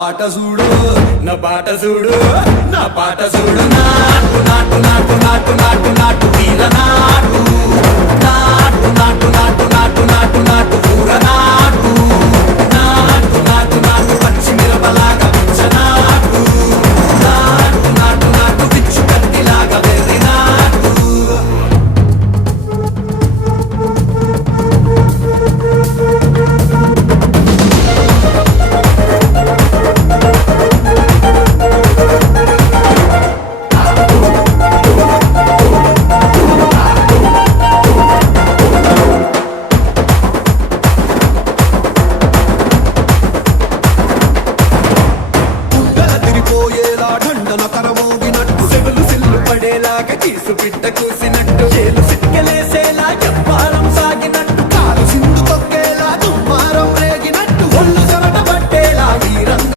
పాట చూడు నా పాట చూడు నా పాట చూడు నాటు నాటు నాటు నాటు నాటు నాటు తీర నాటు నాటు నాటు నాటు నాటు నాటు నాటు కూర నాటు నాటు నాటు నాటు పచ్చి మిరపలాగా పిచ్చ నాటు నాటు నాటు నాటు పిచ్చు కత్తిలాగా వెర్రి నాటు దండన కరమోగినట్టు సెగలు సిల్లు పడేలాగా తీసు బిడ్డ కూసిన